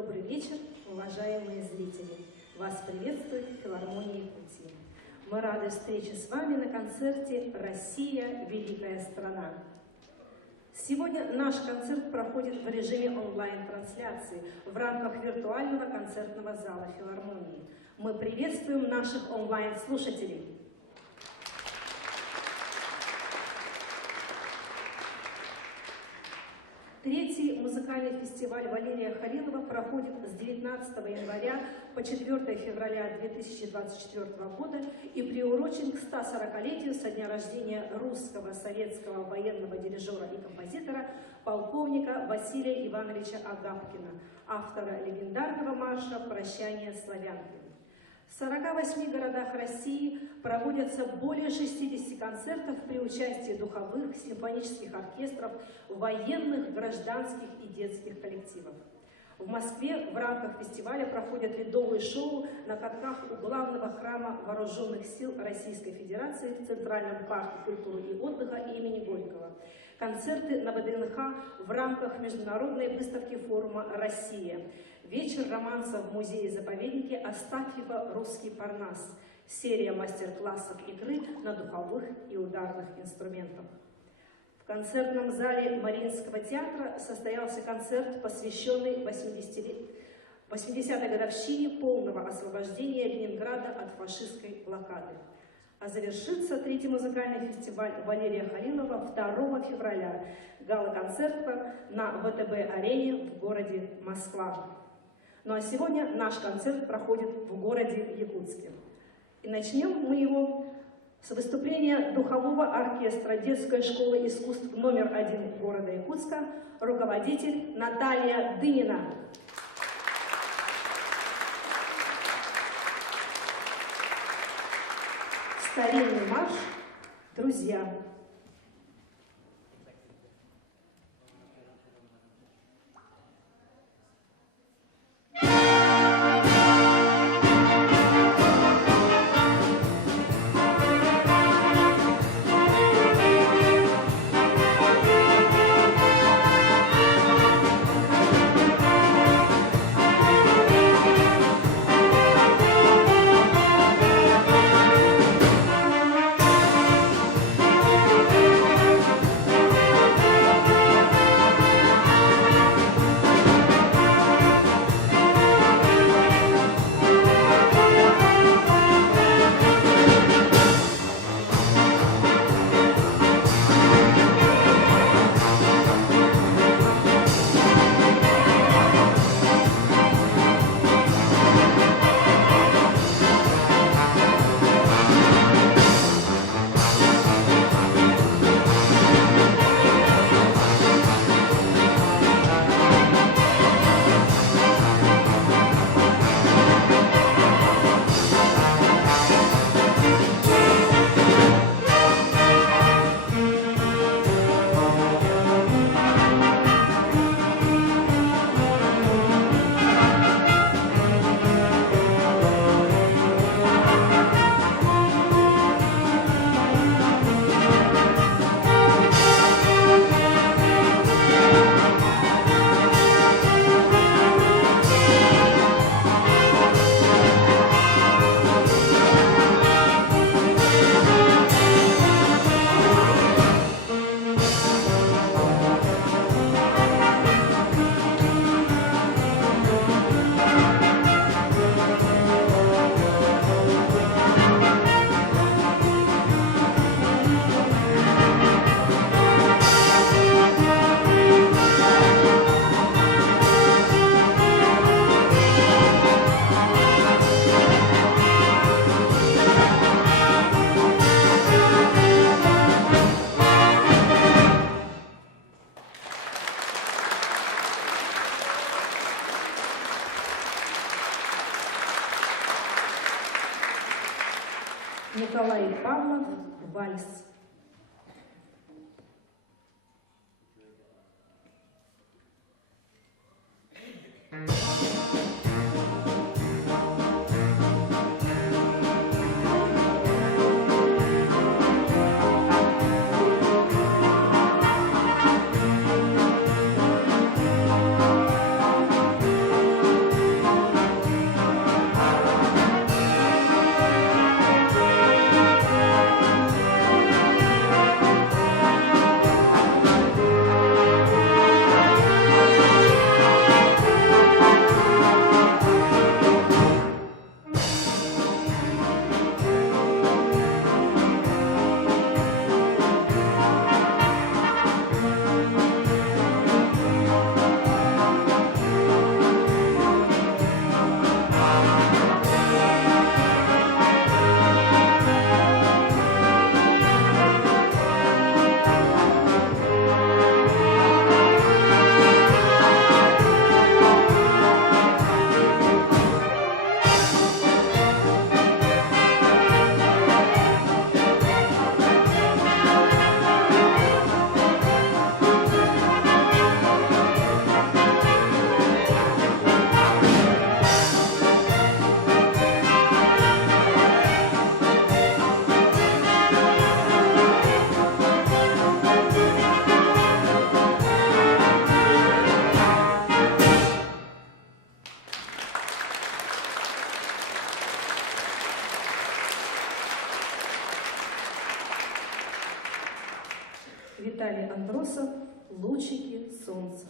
Добрый вечер, уважаемые зрители! Вас приветствует филармония Якутии. Мы рады встрече с вами на концерте «Россия – великая страна». Сегодня наш концерт проходит в режиме онлайн-трансляции в рамках виртуального концертного зала филармонии. Мы приветствуем наших онлайн-слушателей. Третий музыкальный фестиваль Валерия Халилова проходит с 19 января по 4 февраля 2024 года и приурочен к 140-летию со дня рождения русского советского военного дирижера и композитора полковника Василия Ивановича Агапкина, автора легендарного марша «Прощание славянки». В 48 городах России проводятся более 60 концертов при участии духовых, симфонических оркестров, военных, гражданских и детских коллективов. В Москве в рамках фестиваля проходят ледовые шоу на катках у главного храма Вооруженных сил Российской Федерации в Центральном парке культуры и отдыха имени Горького. Концерты на ВДНХ в рамках международной выставки форума «Россия». Вечер романса в музее-заповеднике Астафьева «Русский Парнас». Серия мастер-классов игры на духовых и ударных инструментах. В концертном зале Мариинского театра состоялся концерт, посвященный 80-й годовщине полного освобождения Ленинграда от фашистской блокады. А завершится третий музыкальный фестиваль Валерия Халилова 2 февраля. Гала-концерта на ВТБ-арене в городе Москва. Ну а сегодня наш концерт проходит в городе Якутске. И начнем мы его с выступления духового оркестра детской школы искусств номер 1 города Якутска, руководитель Наталья Дынина. Старинный марш «Друзья». Николай Павлов, вальс. Виталий Андросов «Лучики солнца».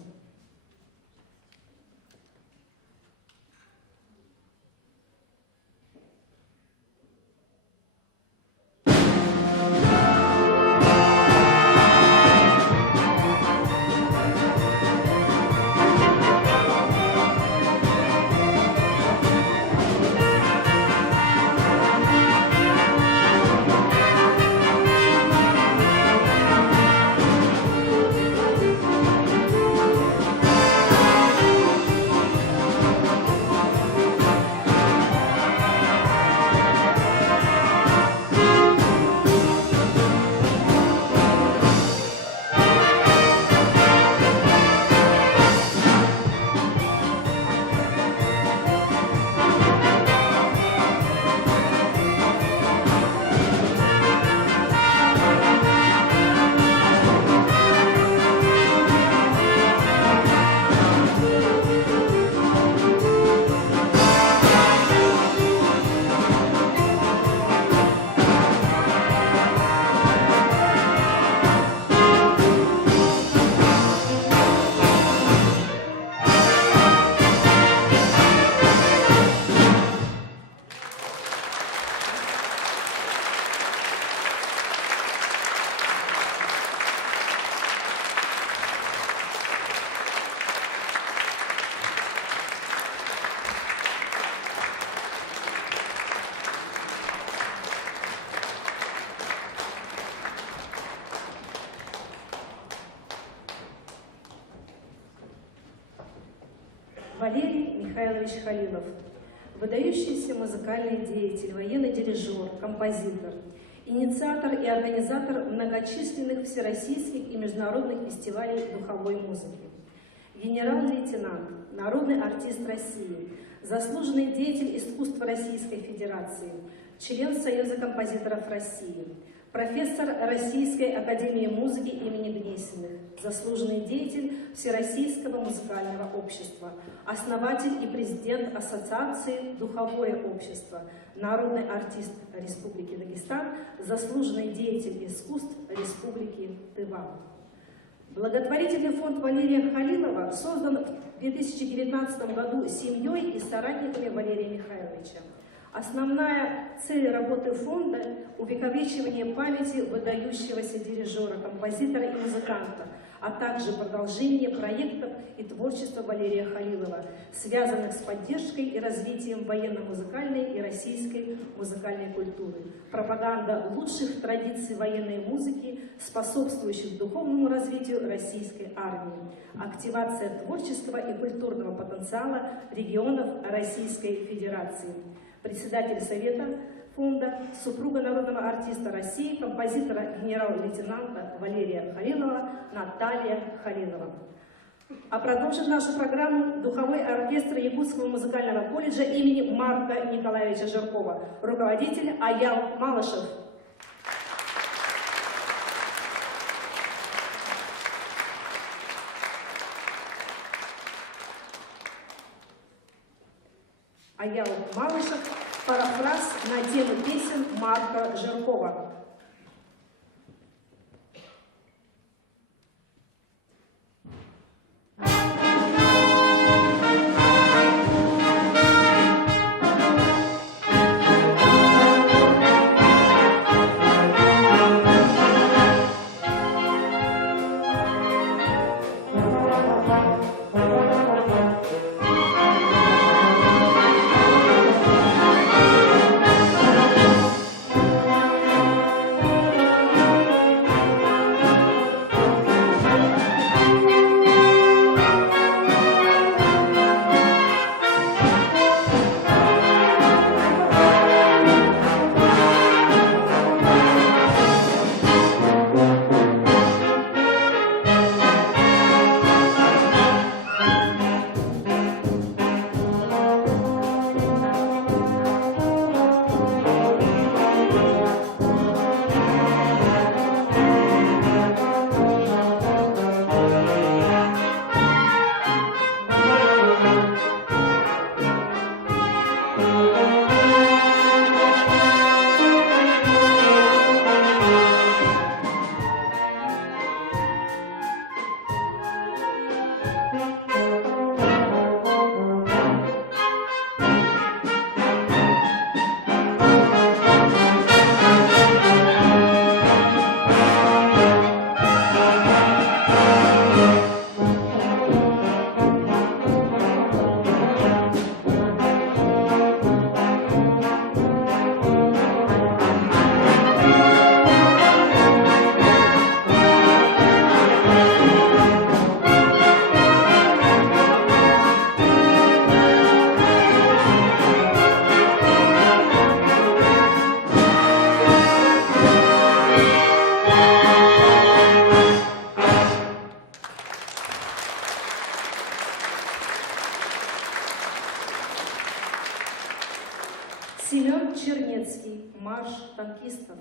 Валерий Михайлович Халилов, выдающийся музыкальный деятель, военный дирижер, композитор, инициатор и организатор многочисленных всероссийских и международных фестивалей духовой музыки, генерал-лейтенант, народный артист России, заслуженный деятель искусства Российской Федерации, член Союза композиторов России, профессор Российской академии музыки имени Гнесиных, заслуженный деятель Всероссийского музыкального общества, основатель и президент Ассоциации «Духовое общество», народный артист Республики Дагестан, заслуженный деятель искусств Республики Тыва. Благотворительный фонд Валерия Халилова создан в 2019 году семьей и соратниками Валерия Михайловича. Основная цель работы фонда – увековечивание памяти выдающегося дирижера, композитора и музыканта, а также продолжение проектов и творчества Валерия Халилова, связанных с поддержкой и развитием военно-музыкальной и российской музыкальной культуры, пропаганда лучших традиций военной музыки, способствующих духовному развитию российской армии, активация творческого и культурного потенциала регионов Российской Федерации. Председатель Совета фонда, супруга народного артиста России, композитора генерал-лейтенанта Валерия Халилова Наталья Халилова. А продолжит нашу программу духовой оркестр Якутского музыкального колледжа имени Марка Николаевича Жиркова, руководитель Аял Малышев. Аял Малышев, парафраз на тему песен Марка Жиркова. Семен Чернецкий, марш танкистов.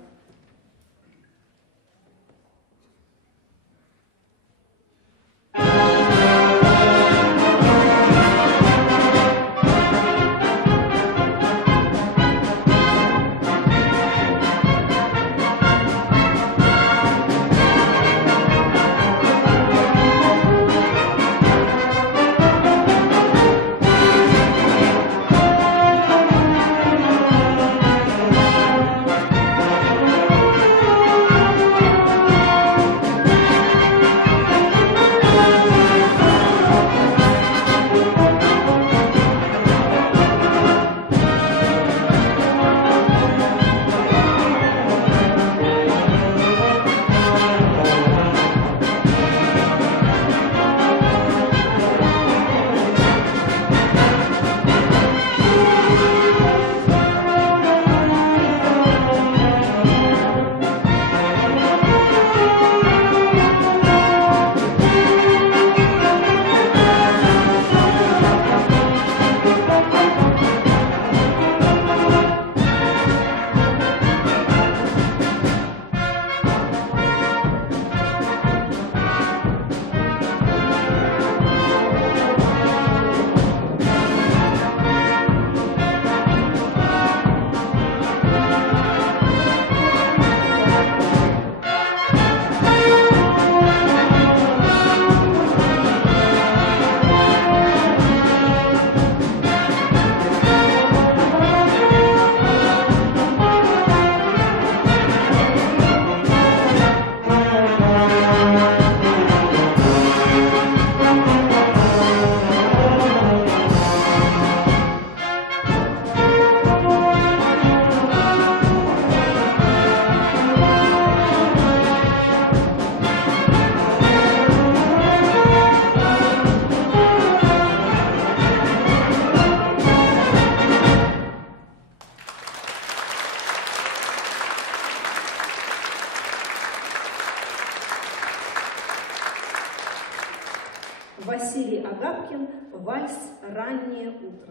Василий Агапкин, вальс «Раннее утро».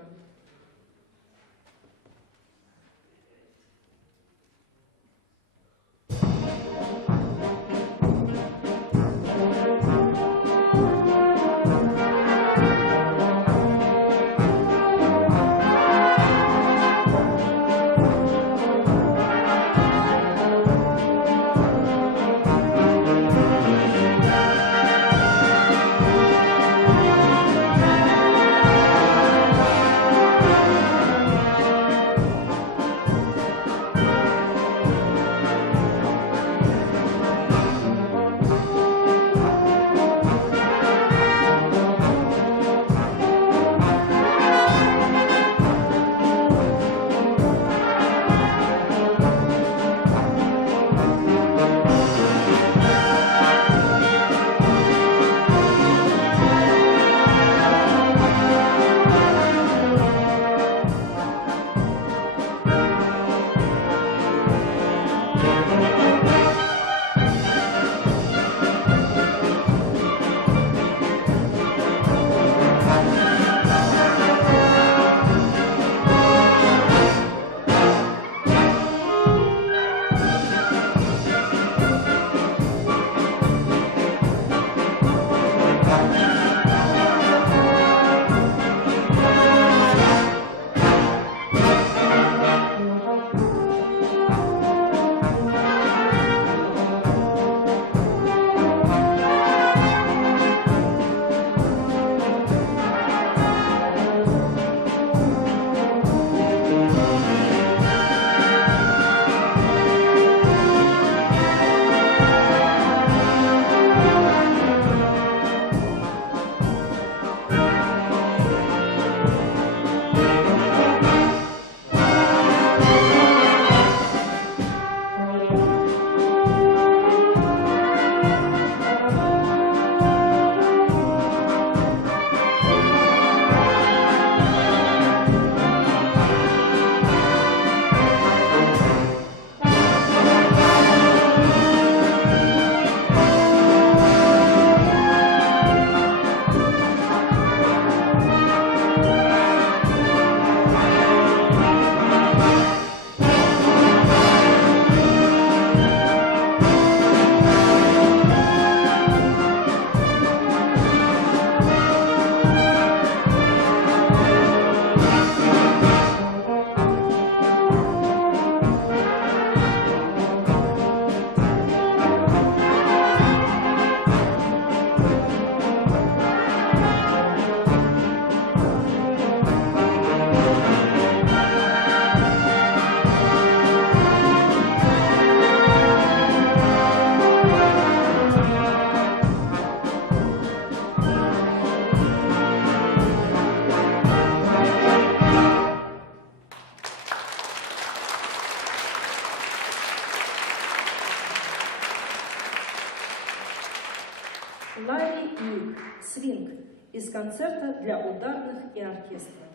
Ларри Ник «Свинг» из концерта для ударных и оркестра.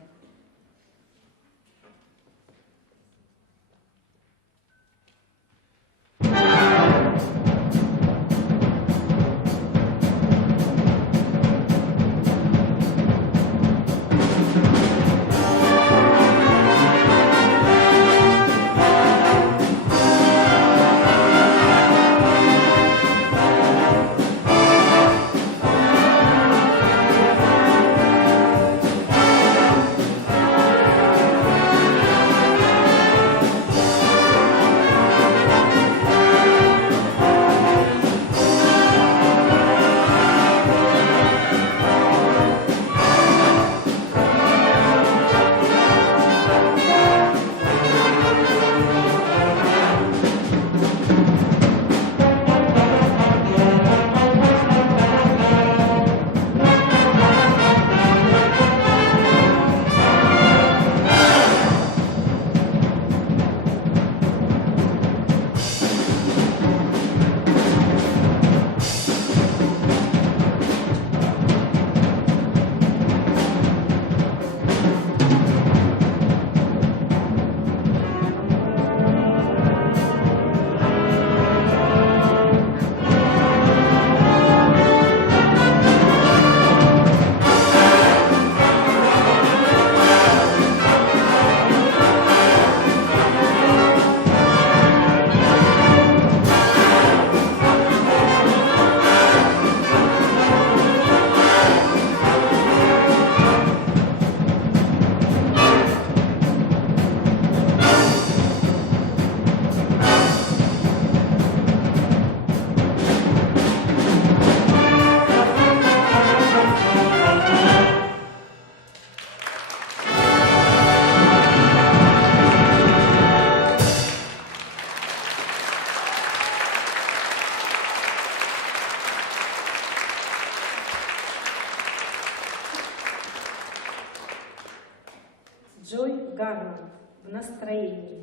Джой Гарнер «В настроении».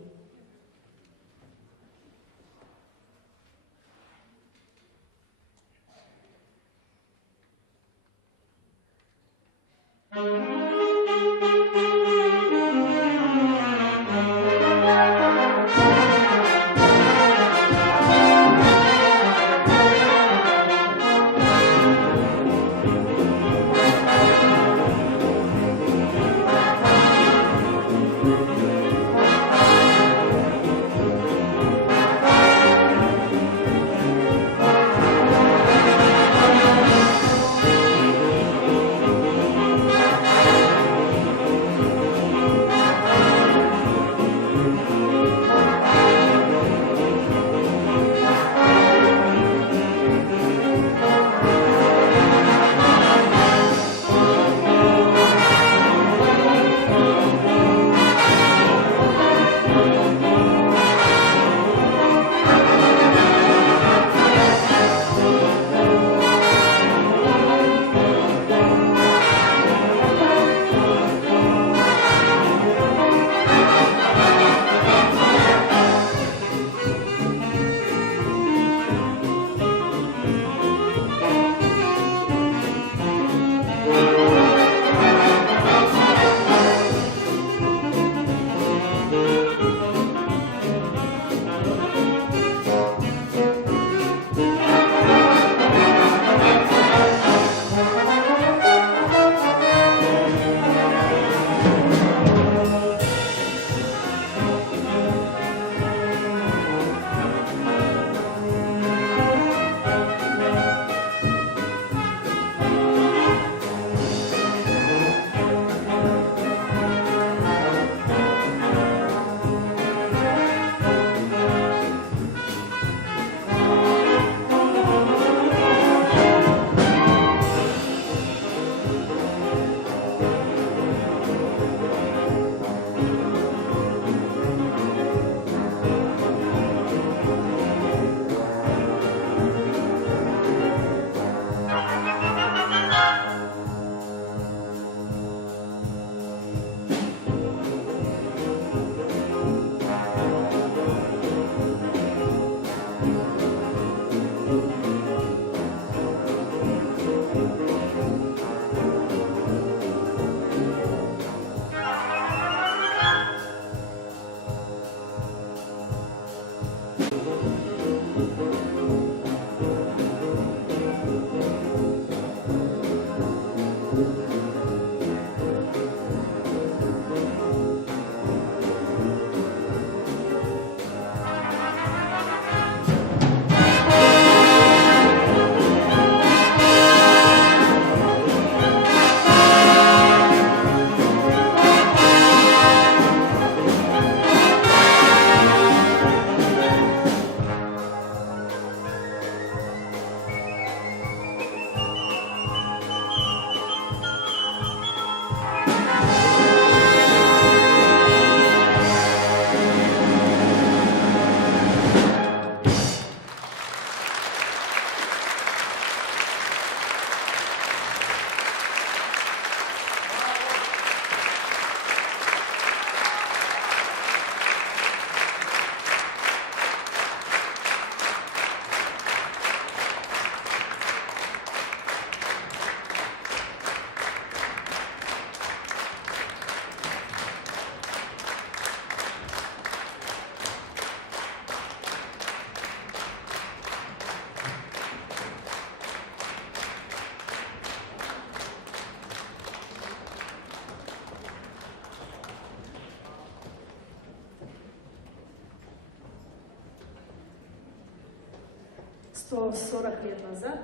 140 лет назад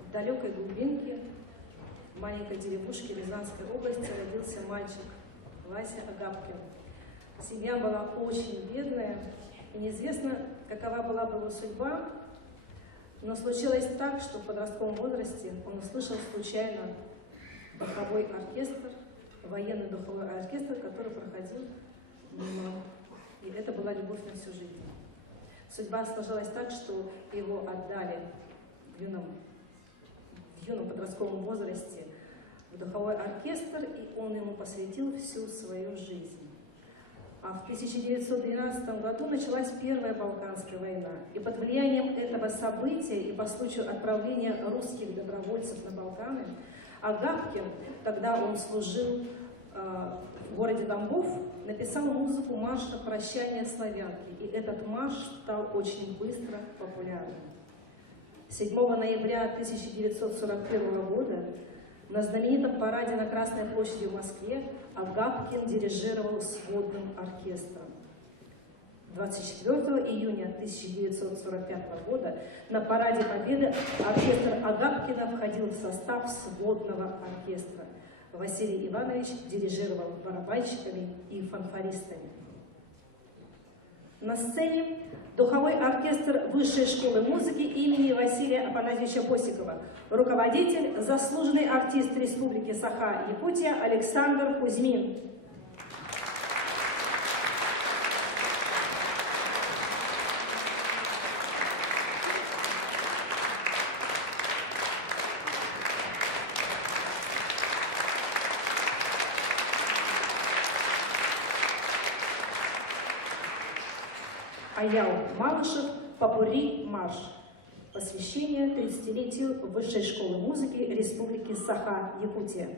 в далекой глубинке маленькой деревушки Рязанской области родился мальчик Вася Агапкин. Семья была очень бедная, и неизвестно, какова была бы его судьба, но случилось так, что в подростковом возрасте он услышал случайно духовой оркестр, военный духовой оркестр, который проходил мимо. И это была любовь на всю жизнь. Судьба сложилась так, что его отдали в юном подростковом возрасте в духовой оркестр, и он ему посвятил всю свою жизнь. А в 1912 году началась Первая Балканская война. И под влиянием этого события и по случаю отправления русских добровольцев на Балканы, Агапкин, тогда он служил в городе Тамбов, написал музыку марша «Прощание славянки». И этот марш стал очень быстро популярным. 7 ноября 1941 года на знаменитом параде на Красной площади в Москве Агапкин дирижировал сводным оркестром. 24 июня 1945 года на параде Победы оркестр Агапкина входил в состав сводного оркестра. Василий Иванович дирижировал барабанщиками и фанфористами. На сцене духовой оркестр Высшей школы музыки имени Василия Афанасьевича Босикова, руководитель, заслуженный артист Республики Саха-Якутия Александр Кузьмин. Аял Малышев «Попурри марш». Посвящение 30-летию Высшей школы музыки Республики Саха-Якутия.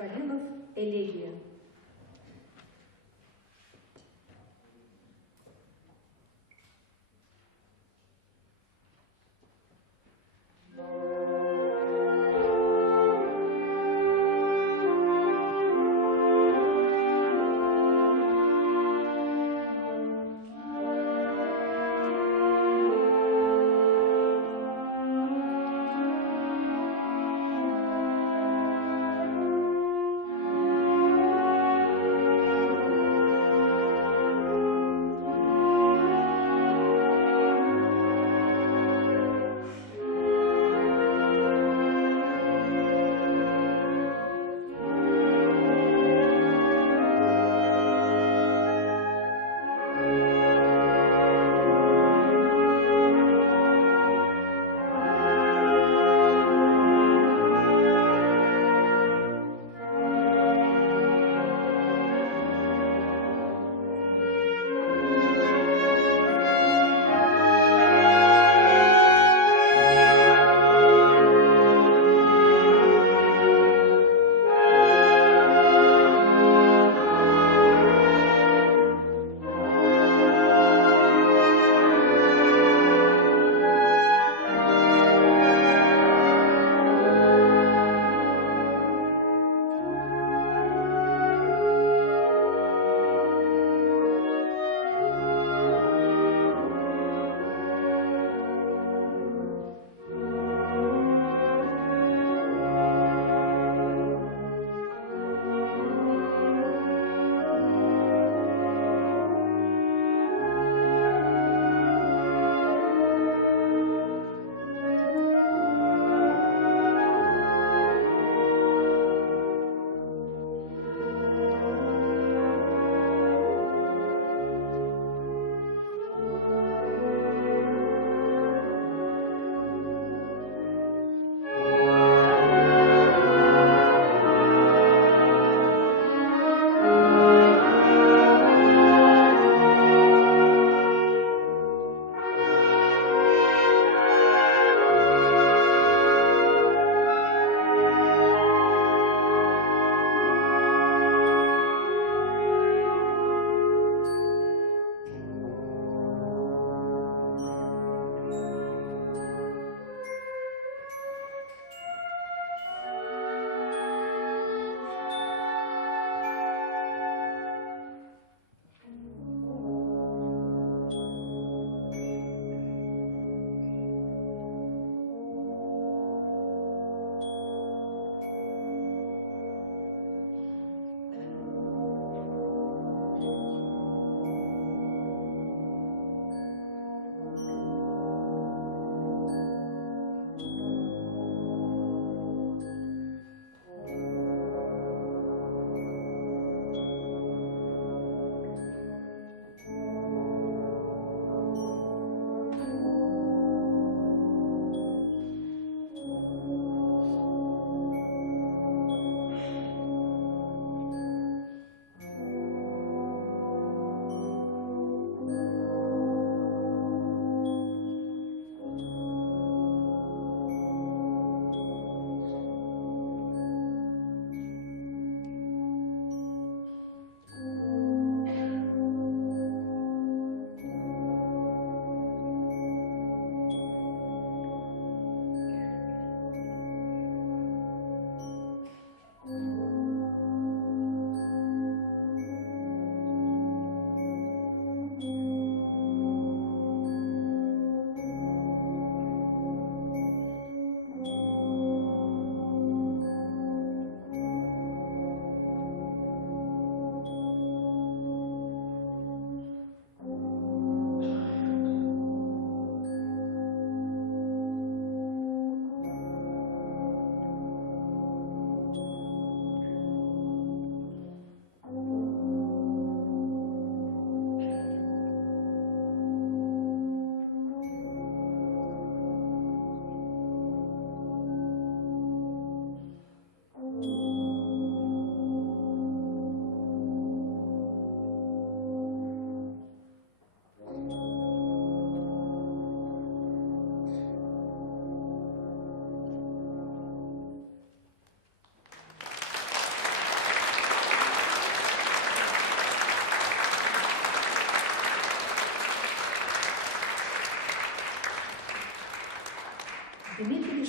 Халилов «Элегия».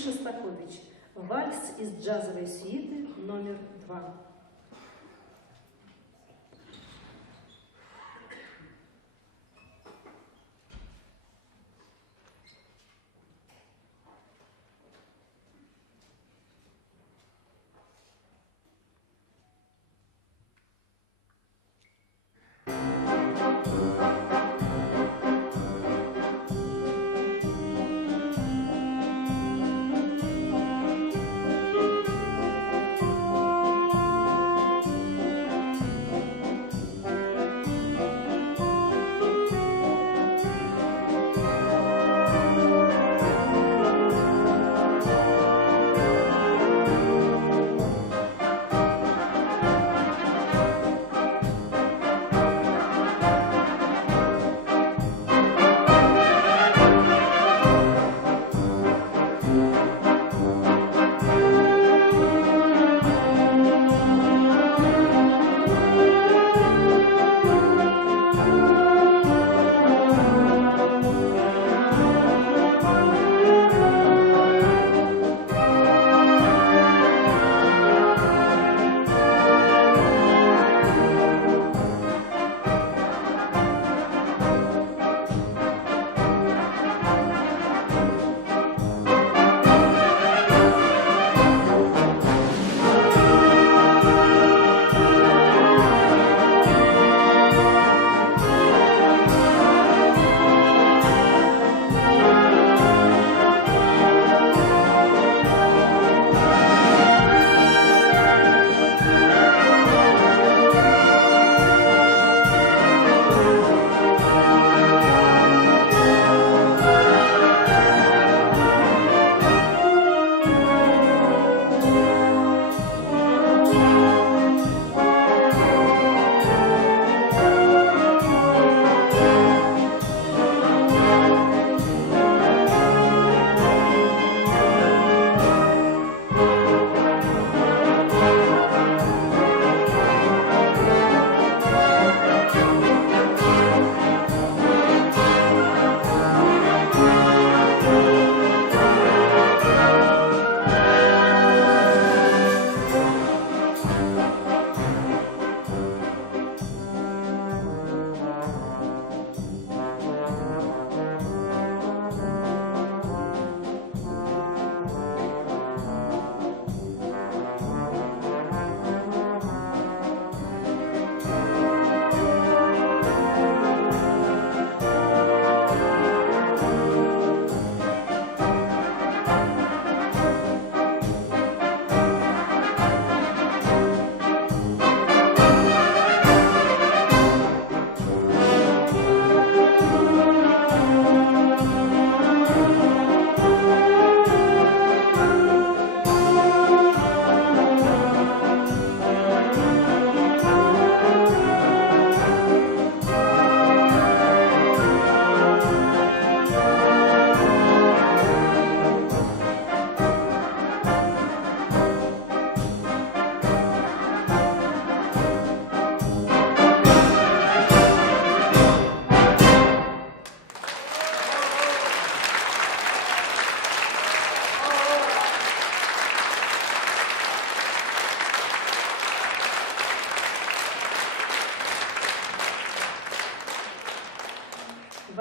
Шостакович. Вальс из джазовой сюиты номер 2.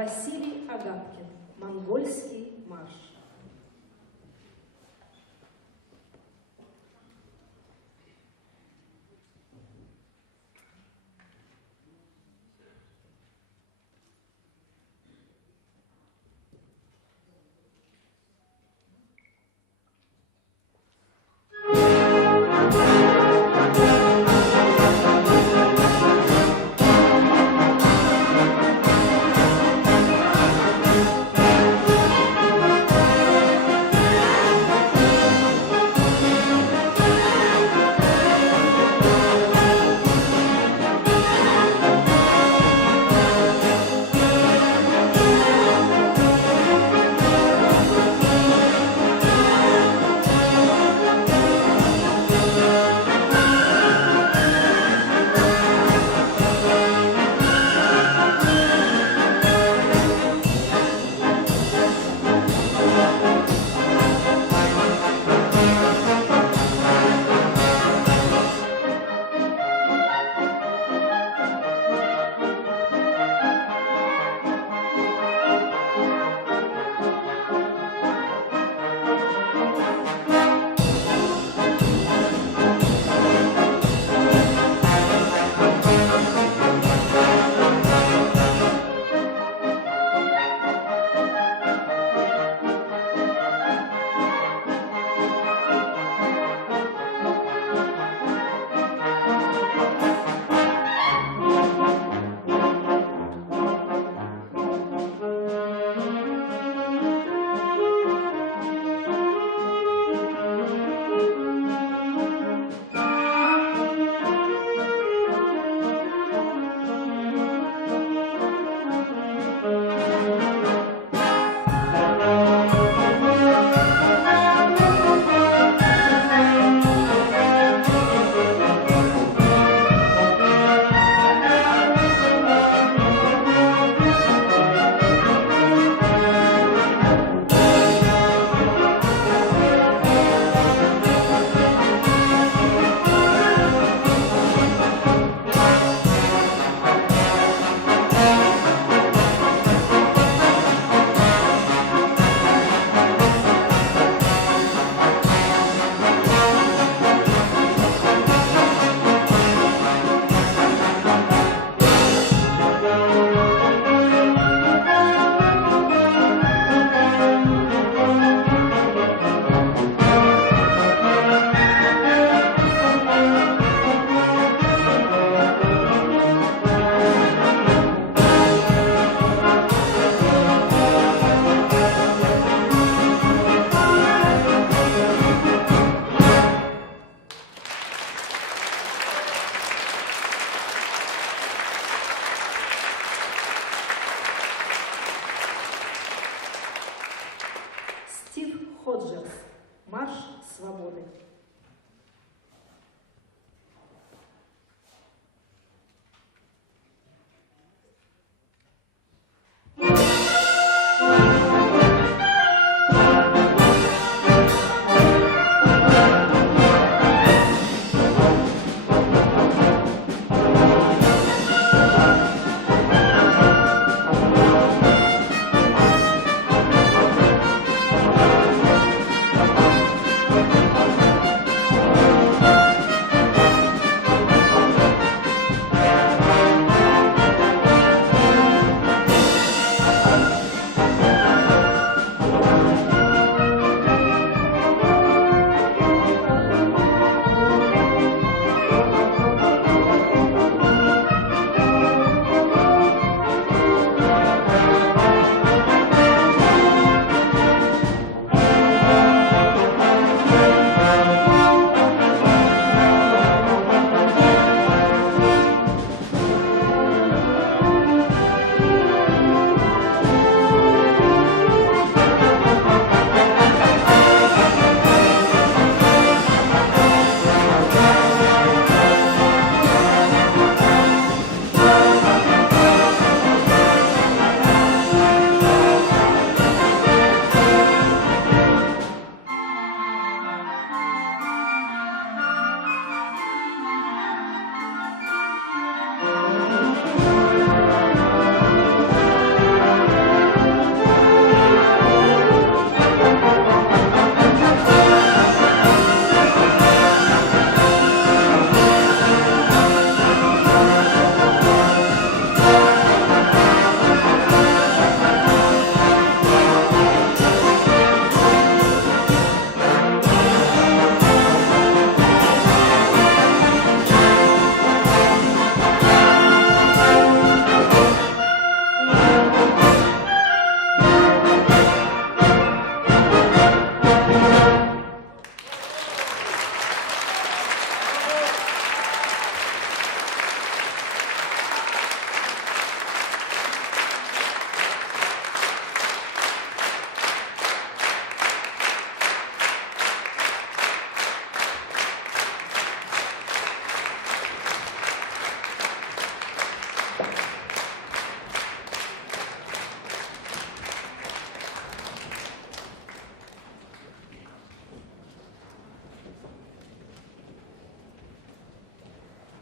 Василий Агапкин. Монгольский марш.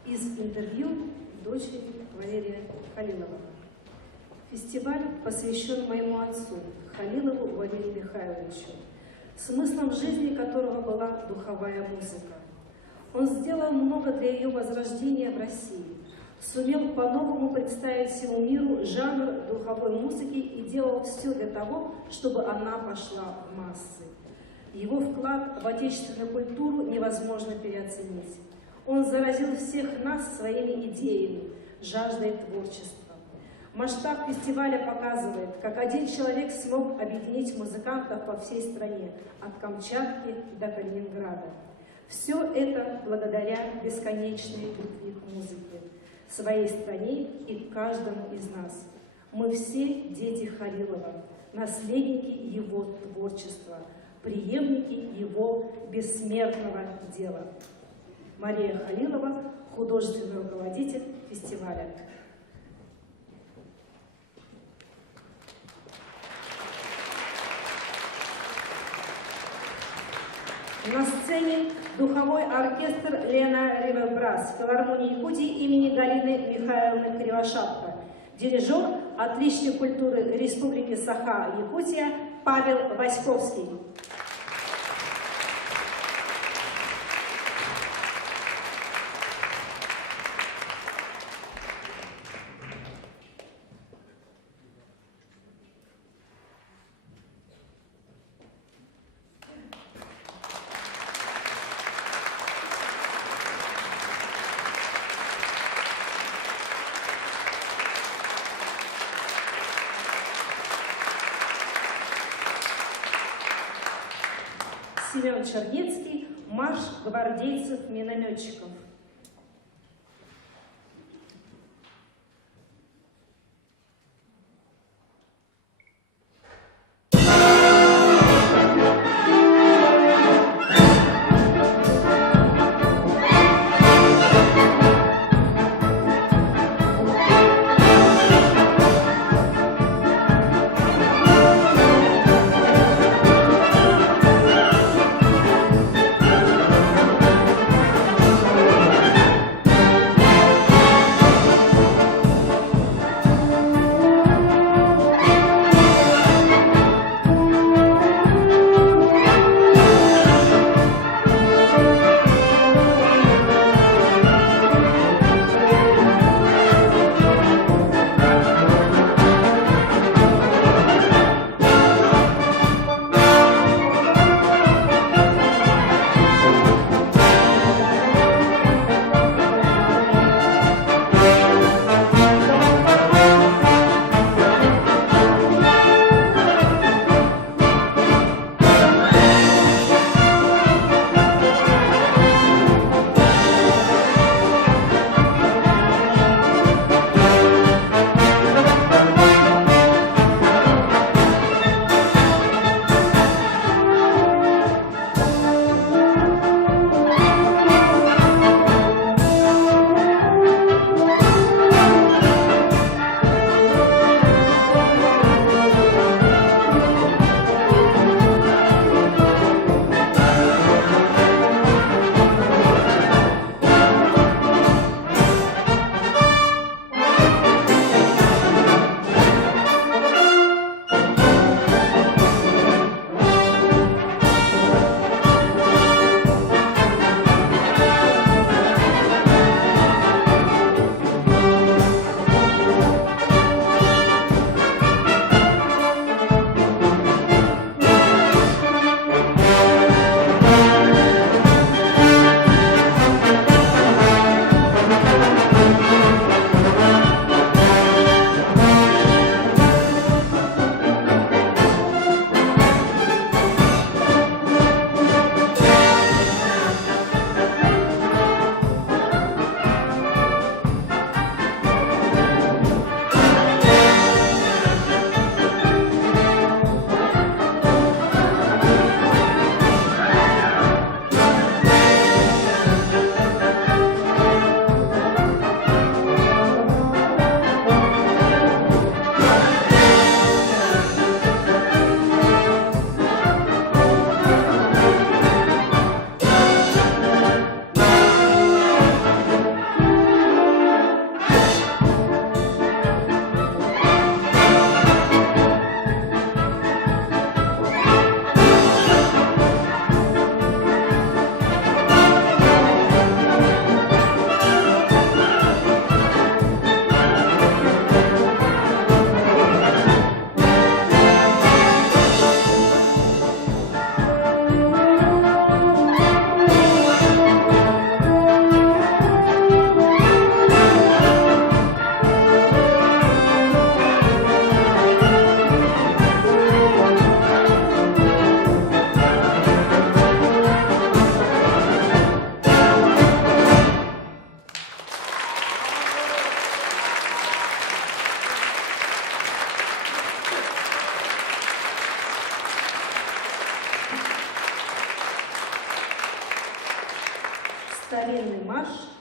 Из интервью дочери Валерия Халилова. Фестиваль посвящен моему отцу, Халилову Валерию Михайловичу, смыслом жизни которого была духовая музыка. Он сделал много для ее возрождения в России, сумел по-новому представить всему миру жанр духовой музыки и делал все для того, чтобы она пошла в массы. Его вклад в отечественную культуру невозможно переоценить. Он заразил всех нас своими идеями, жаждой творчества. Масштаб фестиваля показывает, как один человек смог объединить музыкантов по всей стране, от Камчатки до Калининграда. Все это благодаря бесконечной любви к музыке, своей стране и каждому из нас. Мы все дети Халилова, наследники его творчества, преемники его бессмертного дела. Мария Халилова, художественный руководитель фестиваля. На сцене духовой оркестр Лена Ривербрас филармонии Якутии имени Галины Михайловны Кривошапко. Дирижер, отличник культуры Республики Саха-Якутия Павел Васьковский. Семен Чернецкий, марш гвардейцев-минометчиков.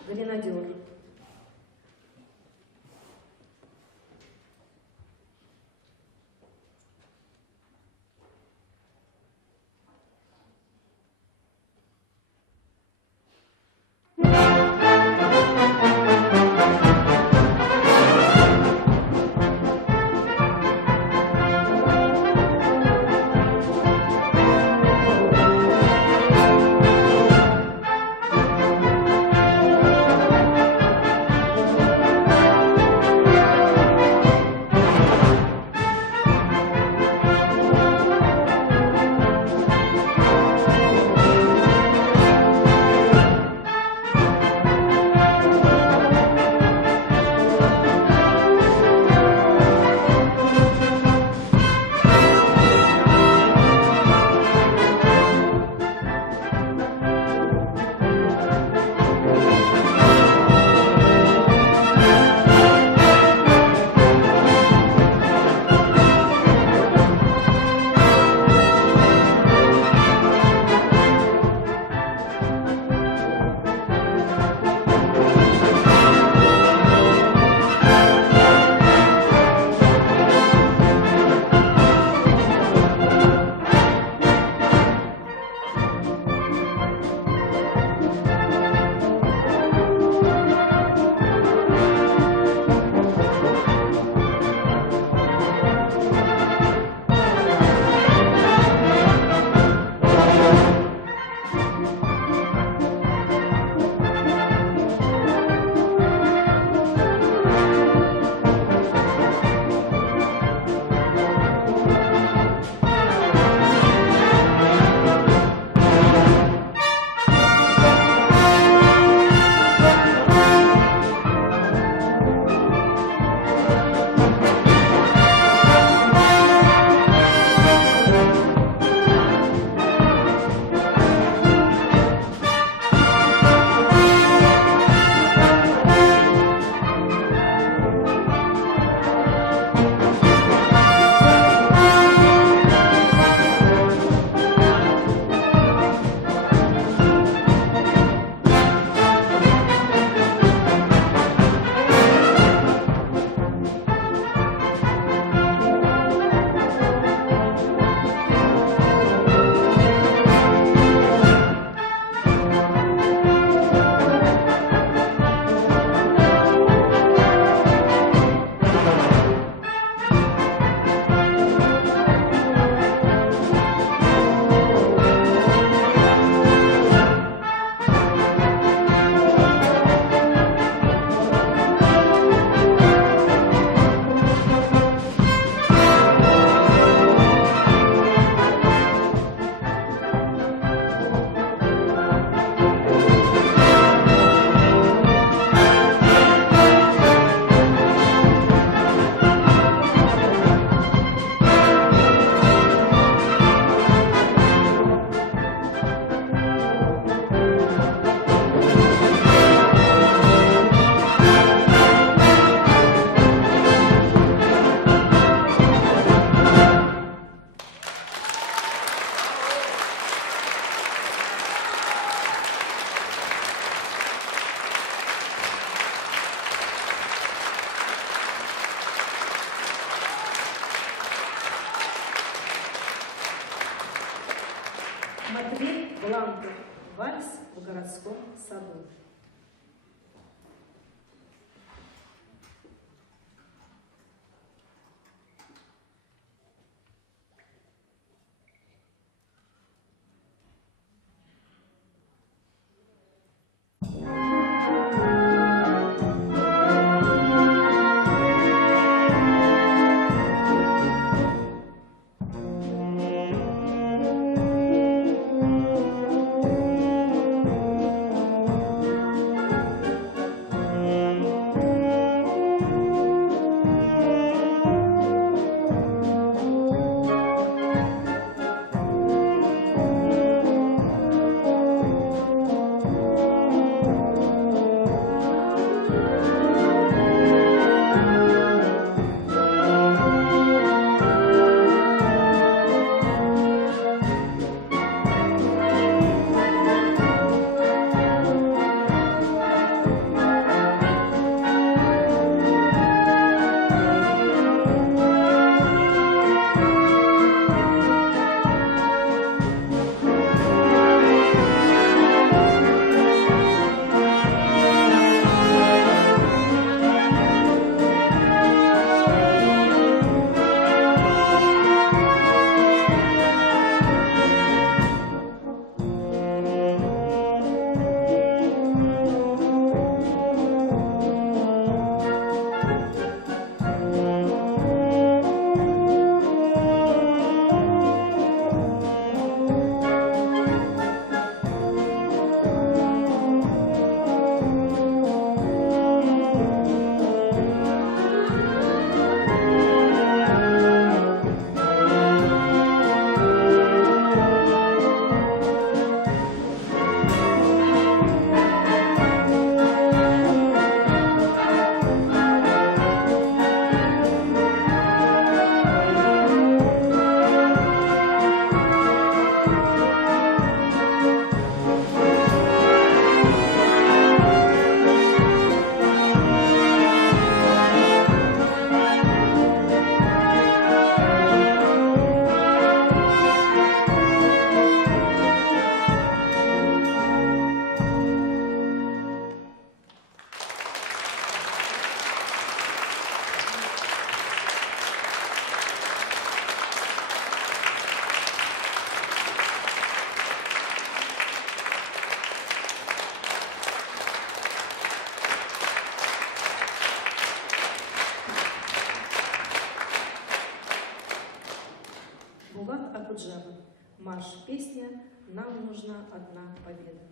Гренадер. Матвей Бланков. Вальс в городском саду. марш, песня «Нам нужна одна победа».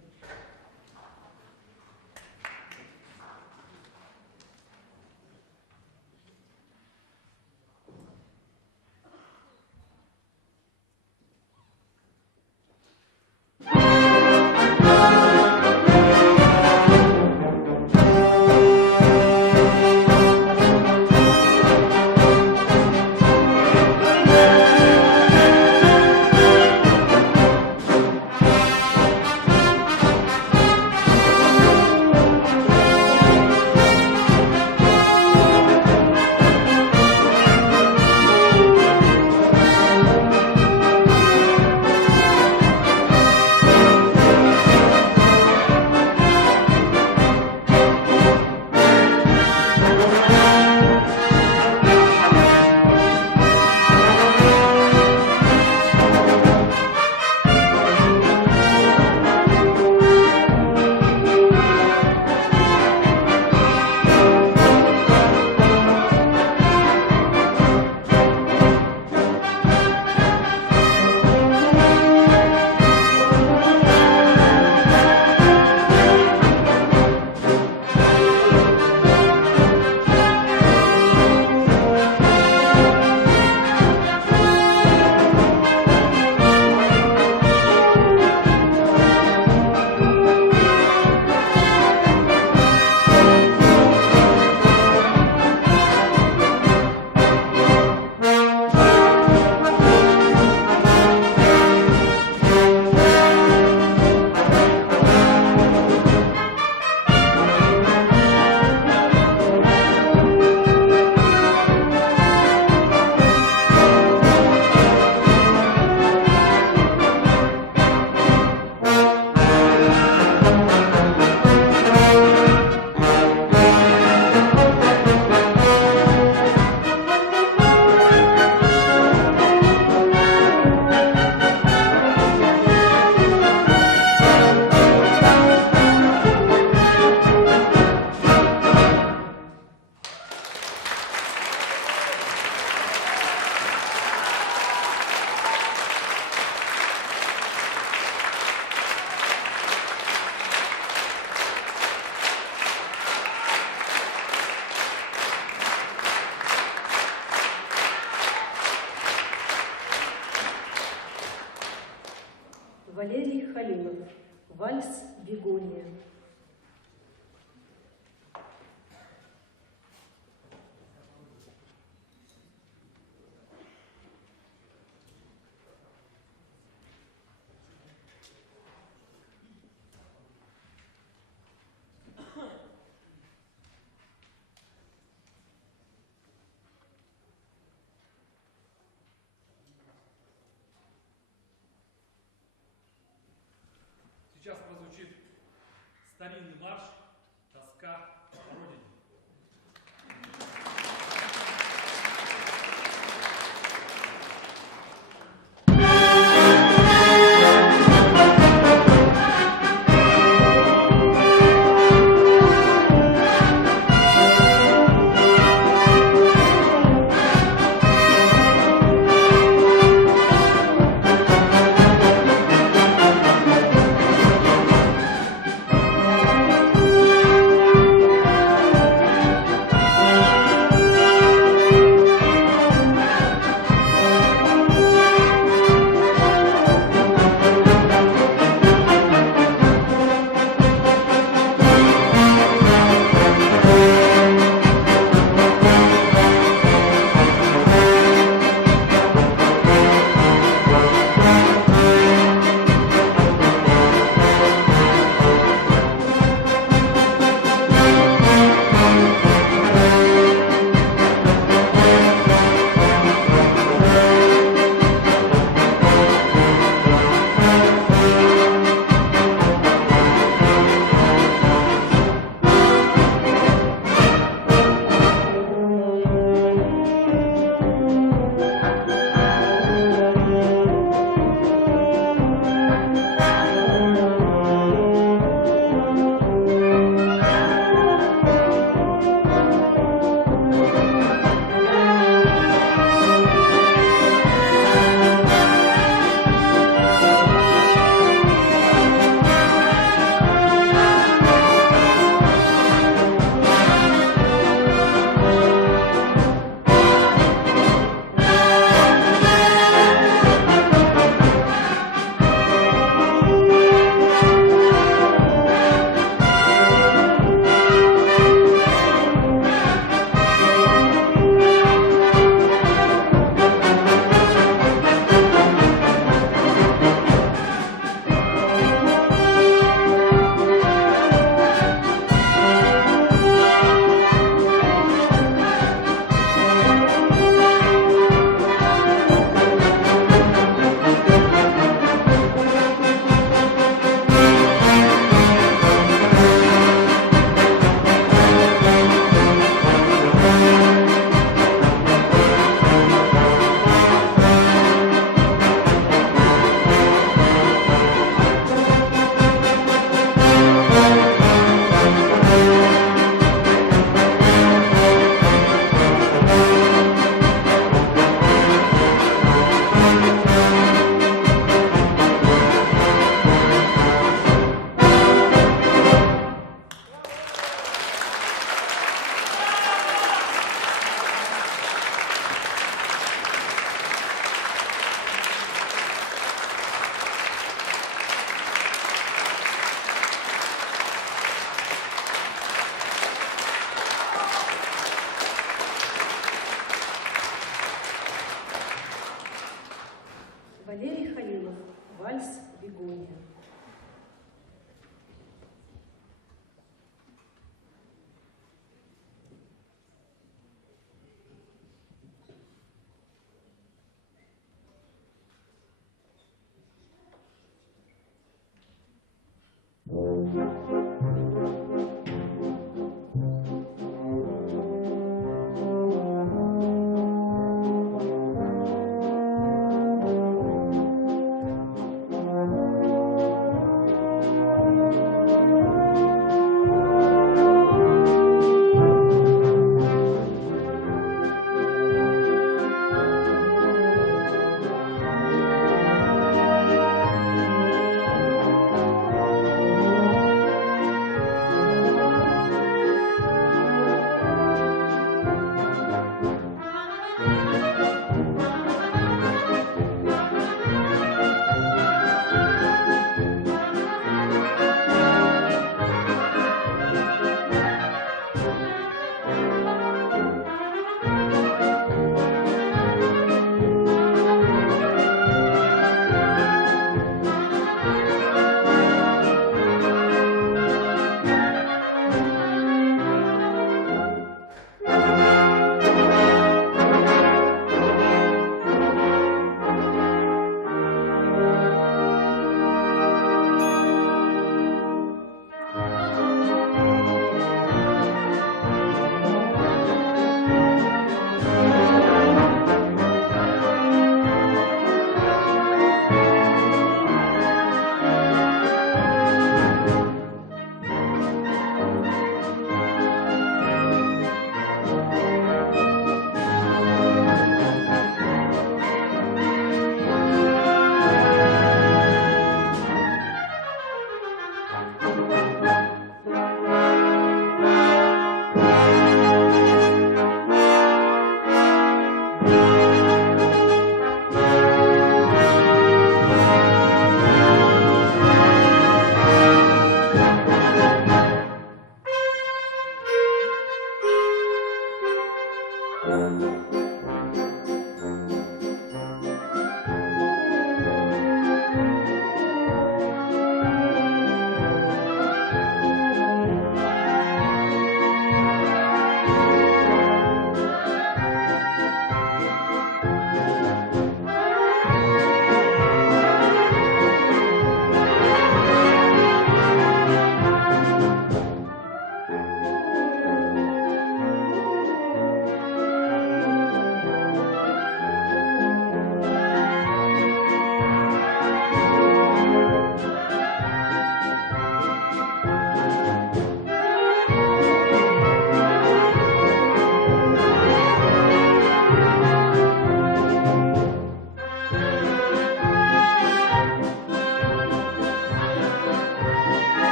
Валерий Халилов. Вальс «Бегония». Сейчас прозвучит старинный марш «Тоска по родине».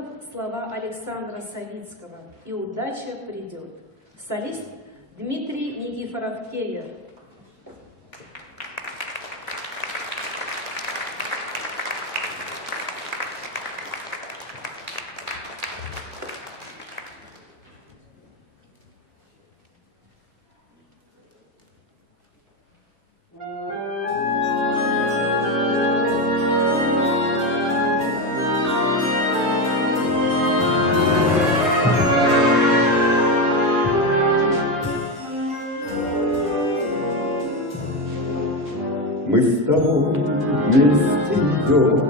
музыкантов слова Александра Савицкого «И удача придет». Солист Дмитрий Никифоров-Келлер. Мы с тобой вместе идем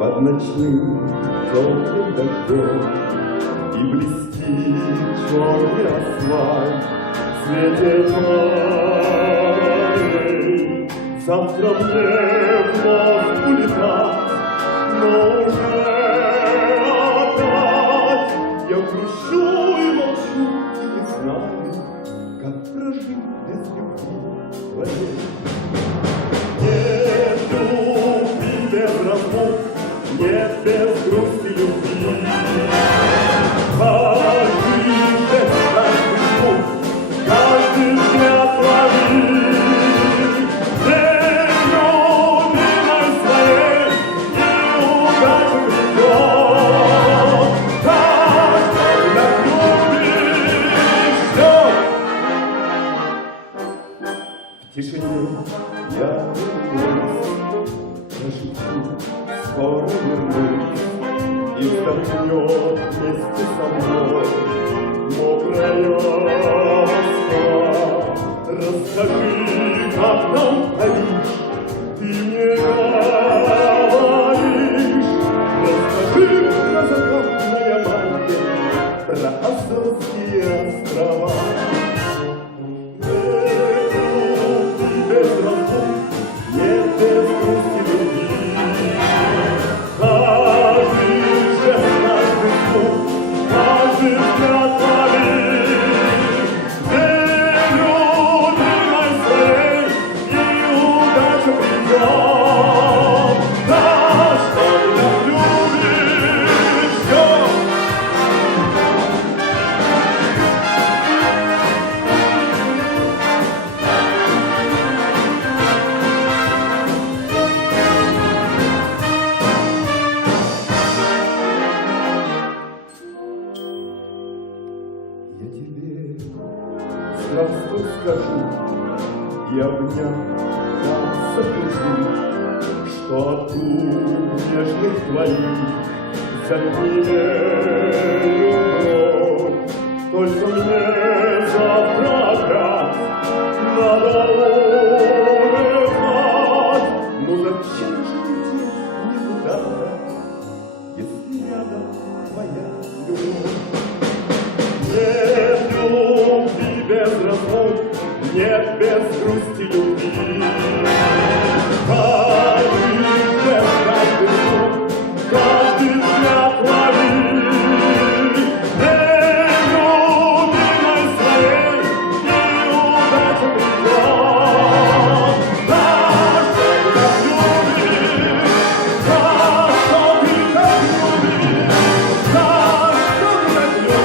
под ночным теплым дождем, и блестит черный асфальт в свете фонарей. Завтра мне вновь улетать, но уже опять я грущу и молчу, и не знаю, как прожить без любви твоей. Нет любви без разлук, нет без грусти любви. Каждый жест, каждый звук, каждый взгляд лови. Без любимой своей и удача придет. Так, когда любишь, ждет. В тишине я прошепчу, скоро вернусь, и вздохнет вместе со мной мокрая Москва. Расскажи, как там Париж, ты мне говоришь. Расскажи про закатная Мальта, про Азорские острова. Без разлук, нет без грусти любви. Каждый жест, каждый звук, каждый взгляд лови. Без любимой своей и удача придет. Да, что ты так любишь, все. Я тебе здравствуй скажу и, обняв, так закружу, что от губ нежных твоих затмили любовь. Только мне завтра опять надо улетать. Ну зачем же лететь никуда, если рядом твоя любовь? Нет любви без разлук, нет без грусти любви. Каждый жест, каждый звук, каждый взгляд лови. Без любимой своей и удача придет. Да, что ты так любишь, да, что ты так любишь, да, что ты так любишь.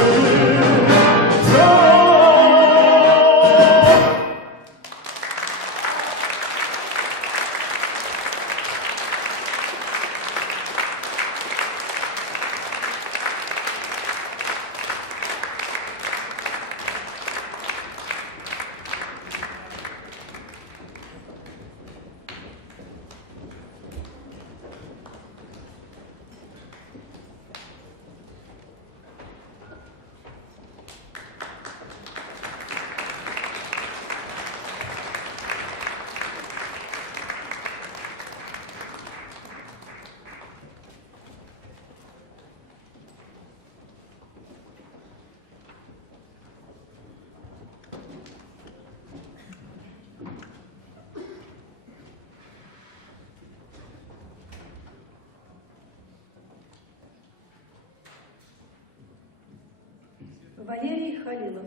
Валерий Халилов.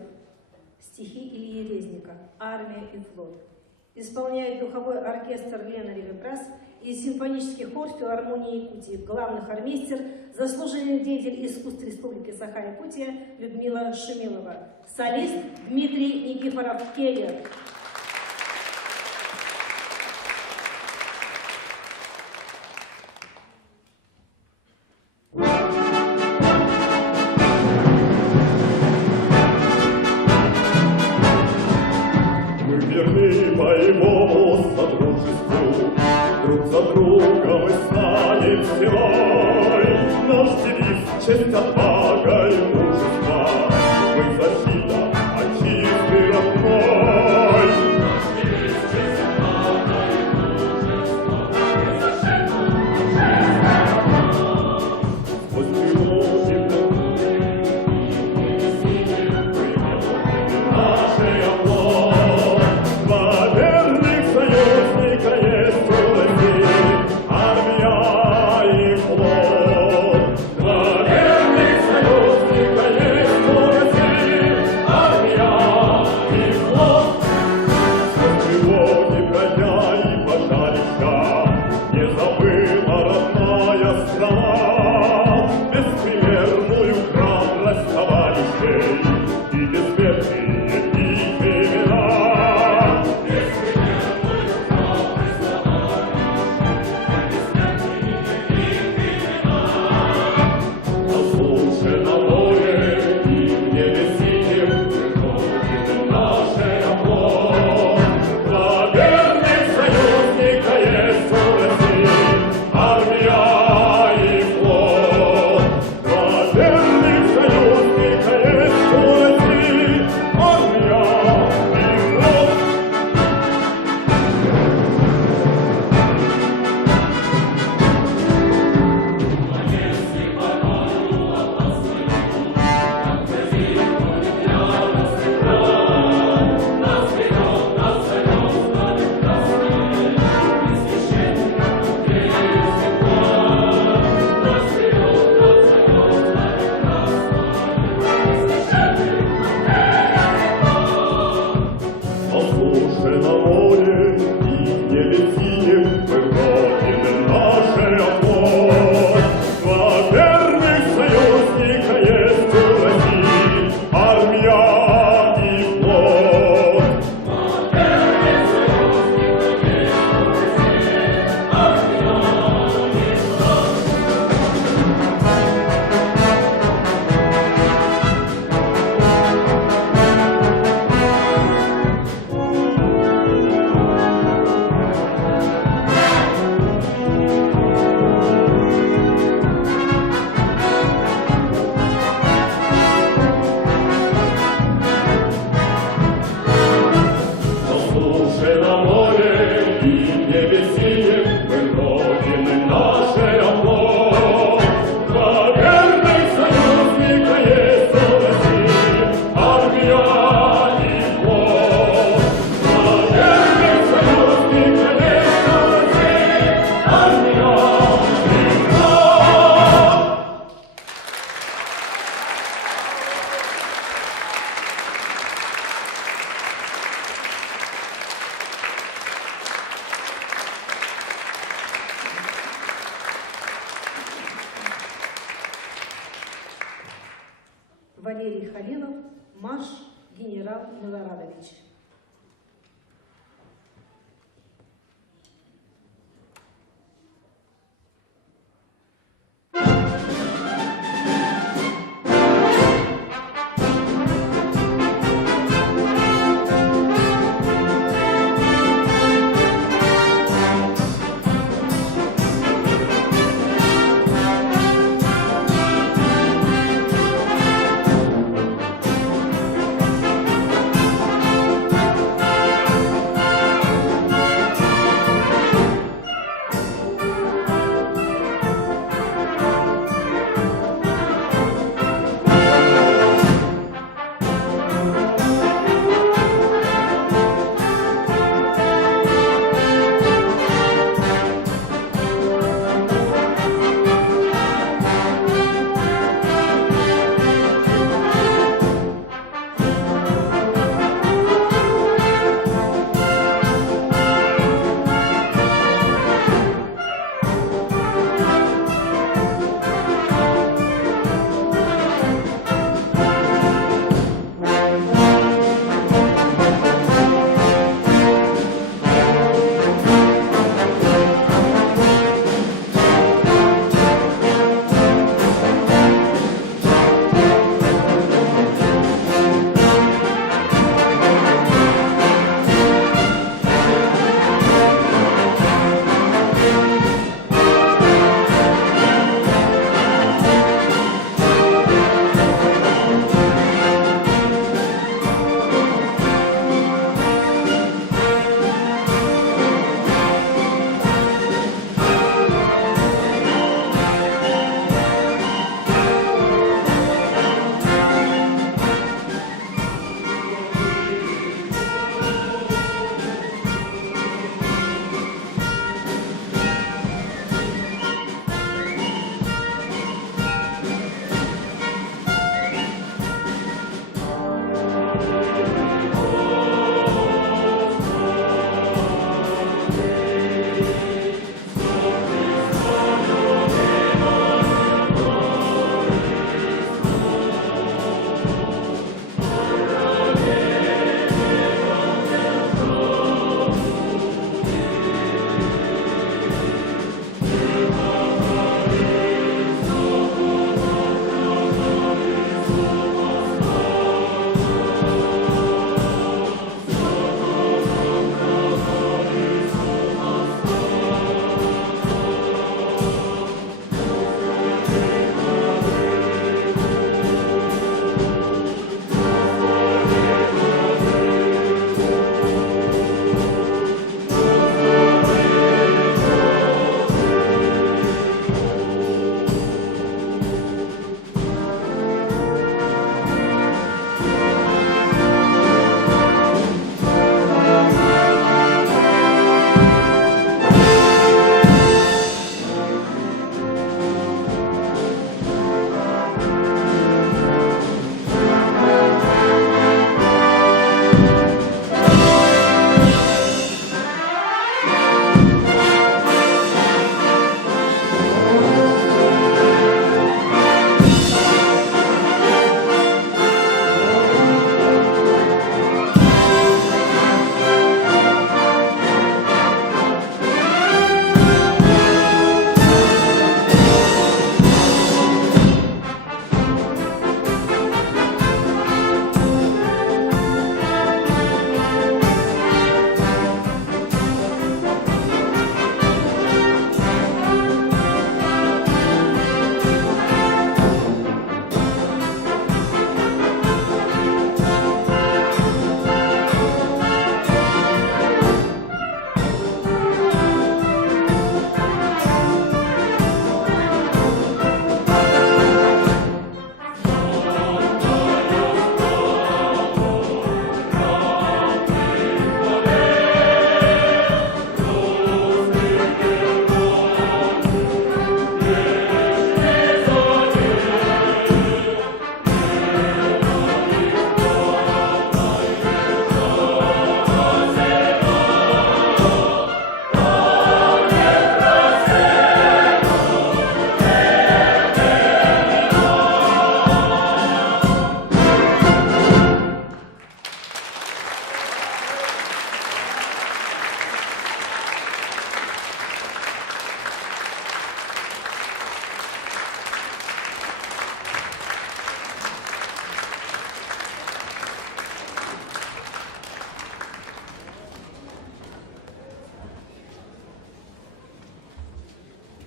Стихи Ильи Резника. «Армия и флот». Исполняет духовой оркестр Лена Ревепресс и симфонический хор филармонии Якутии, главный хормейстер, заслуженный деятель искусств Республики Саха-Якутия Людмила Шумилова, солист Дмитрий Никифоров-Келлер. Мы верны боевому содружеству, друг за друга мы станем стеной. Наш девиз — честь, отвага и мужество, мы защита отчизны родной. Наш девиз — честь, отвага и мужество, мы защита отчизны родной. Сквозь тревоги нашей оплот, два верных союзника есть у России, армия и флот. Два верных союзника есть у России, армия и флот. Сквозь тревоги бродя и пожарища, не забыла родная страна беспримерную храбрость товарищей и бессмертные их имена. Беспримерную храбрость товарищей и бессмертные их имена. На суше, на море и в небе синем Родины нашей оплот. Два верных союзника есть у России, армия и флот. Два верных союзника есть у России, армия и флот. На суше, на море и в небе синем мы Родины нашей оплот. Два верных союзника есть у России, армия и флот. Два верных союзника есть у России, армия и флот. На суше, на море и в небе синем мы Родины нашей оплот. Два верных союзника есть у России, армия и флот. Два верных союзника есть у России, армия и флот. Валерий Халилов, марш «Генерал Милорадович».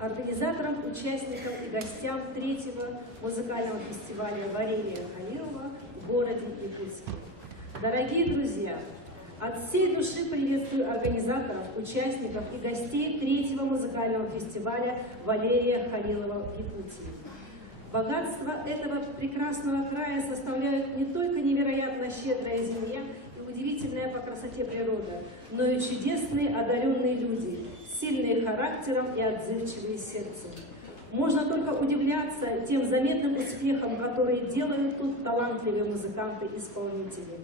организаторам, участникам и гостям третьего музыкального фестиваля Валерия Халилова в городе Якутске. Дорогие друзья, от всей души приветствую организаторов, участников и гостей третьего музыкального фестиваля Валерия Халилова в Якутии. Богатство этого прекрасного края составляют не только невероятно щедрая земля и удивительная по красоте природа, но и чудесные одаренные люди, сильные характером и отзывчивые сердцем. Можно только удивляться тем заметным успехам, которые делают тут талантливые музыканты-исполнители.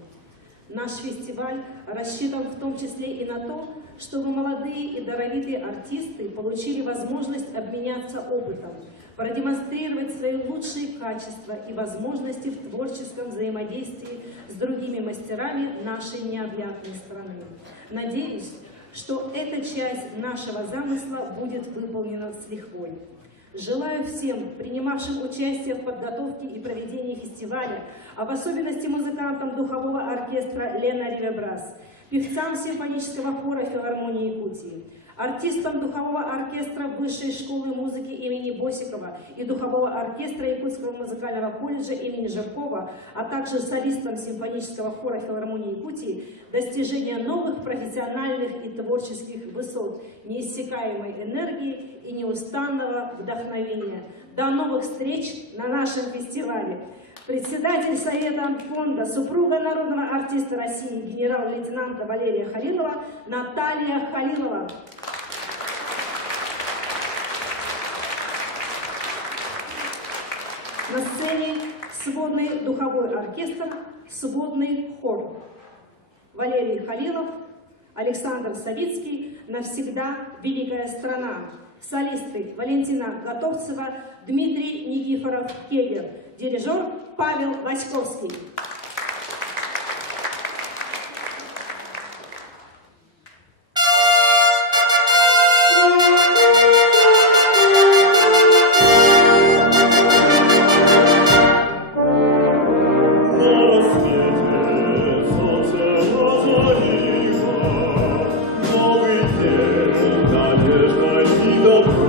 Наш фестиваль рассчитан в том числе и на то, чтобы молодые и даровитые артисты получили возможность обменяться опытом, продемонстрировать свои лучшие качества и возможности в творческом взаимодействии с другими мастерами нашей необъятной страны. Надеюсь, что эта часть нашего замысла будет выполнена с лихвой. Желаю всем, принимавшим участие в подготовке и проведении фестиваля, а в особенности музыкантам духового оркестра «Лена Ривебрас», певцам симфонического хора филармонии Якутии, артистам духового оркестра Высшей школы музыки имени Босикова и духового оркестра Якутского музыкального колледжа имени Жиркова, а также солистам симфонического хора филармонии Якутии достижения новых профессиональных и творческих высот, неиссякаемой энергии и неустанного вдохновения. До новых встреч на нашем фестивале! Председатель Совета фонда, супруга народного артиста России, генерал-лейтенанта Валерия Халилова Наталья Халилова. На сцене сводный духовой оркестр, сводный хор. Валерий Халилов, Александр Савицкий, «Навсегда великая страна». Солисты Валентина Готовцева, Дмитрий Никифоров-Кегер. Дирижер Павел Васьковский. Love,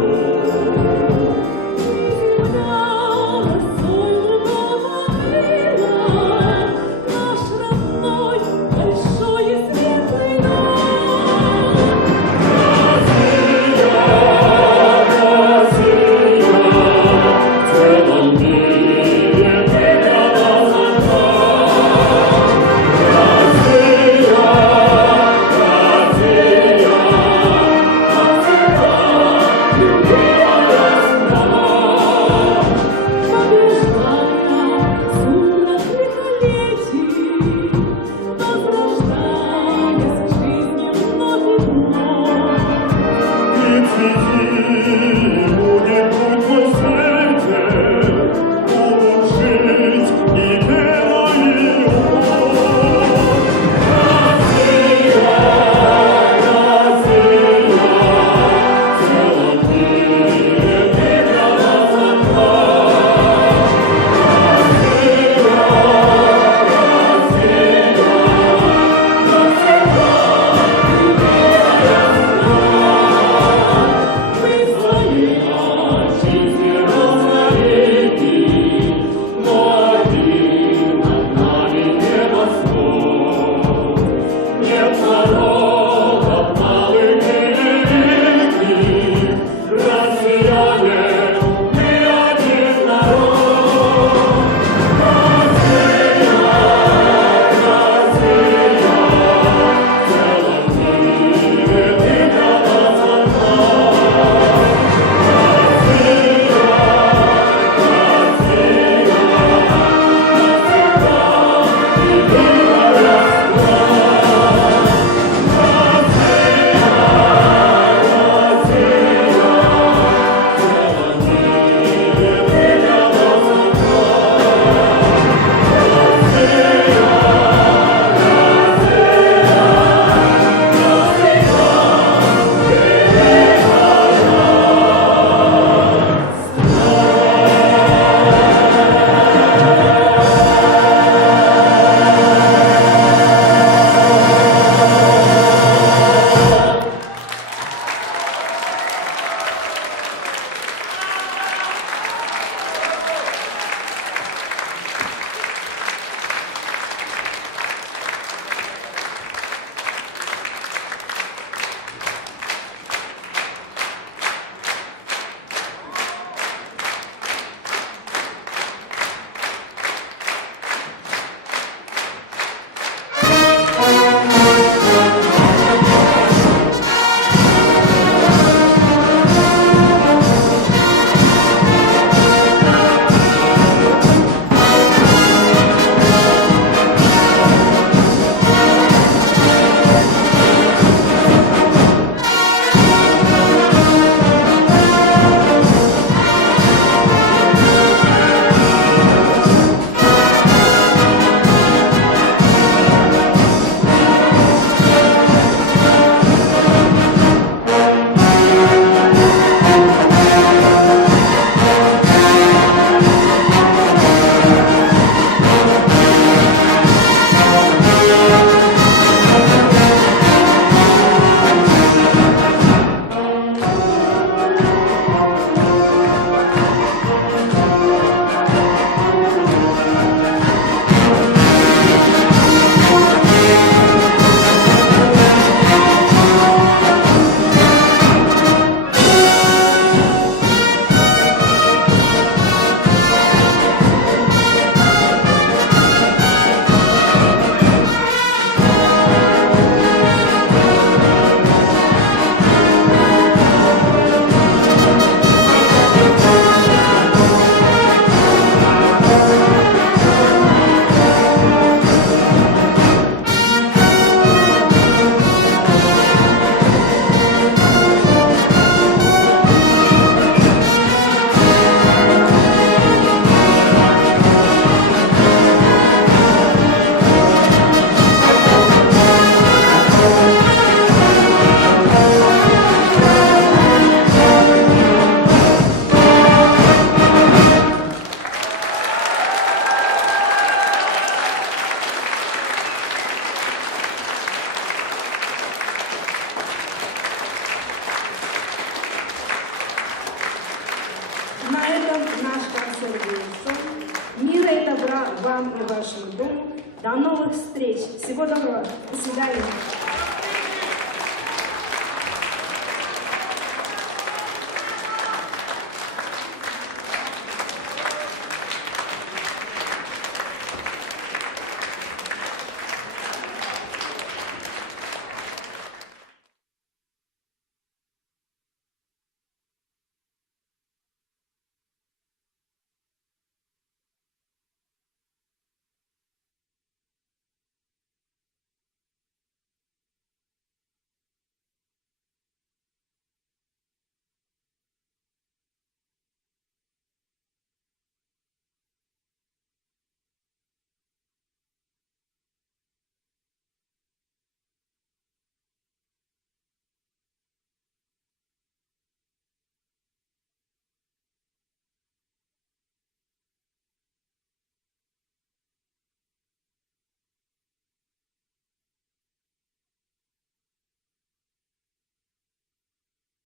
вам и вашему дому. До новых встреч. Всего доброго. До свидания.